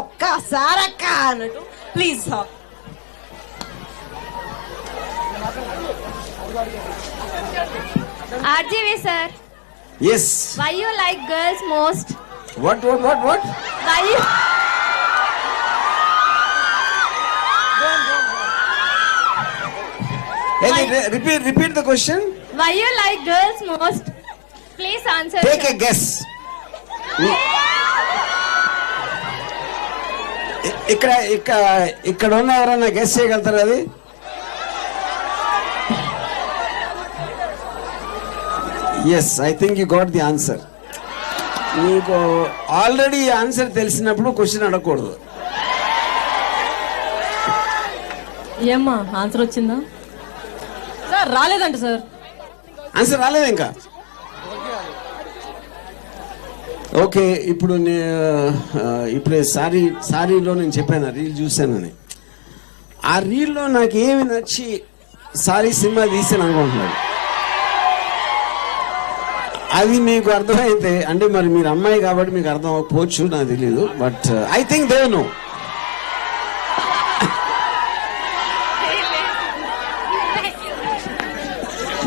ఒక్కసారి అక్క అన్నట్టు please. RJV sir. Yes. Why you like girls most? What? Why you? Hey, repeat the question. Why you like girls most? Please answer. Take sir. a guess. ఇక్కడ ఉన్న ఎవరన్నా guess చేయగలుగుతారు అది? Yes, I think you got the answer. మీకు already answer తెలిసినప్పుడు question అడగకూడదు. ఏమ్మా answer వచ్చిందా సార్? రాలేదంట సార్. ఆన్సర్ రాలేదు ఇంకా. ఓకే, ఇప్పుడు ఇప్పుడే సారీలో నేను చెప్పాను రీల్ చూశానని. ఆ రీల్లో నాకు ఏమి నచ్చి సారీ సినిమా తీసాను అనుకుంటున్నాను. అది మీకు అర్థమైతే అంటే మరి మీరు అమ్మాయి కాబట్టి మీకు అర్థం అవ్వకపోవచ్చు, నాకు తెలియదు. But I think they know.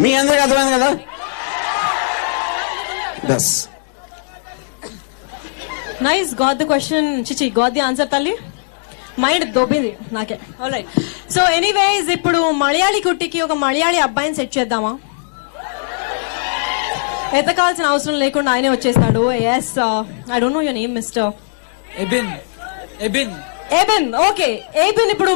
మీ అందరికి అర్థమైంది కదా? That's nice, got the question. చిచి, గాట్ ది ఆన్సర్ తల్లి. మైండ్ దొబ్బింది నాకే. ఆల్రైట్, సో ఎనీవేస్ ఇప్పుడు మలయాళీ కుట్టికి ఒక మలయాళీ అబ్బాయిని సెట్ చేద్దామా? ఎతకాల్సిన అవసరం లేకుండా ఆయనే వచ్చేస్తాడు. Yes, I don't know your name mister Ebin. Ebin. Okay, Ebin ఇప్పుడు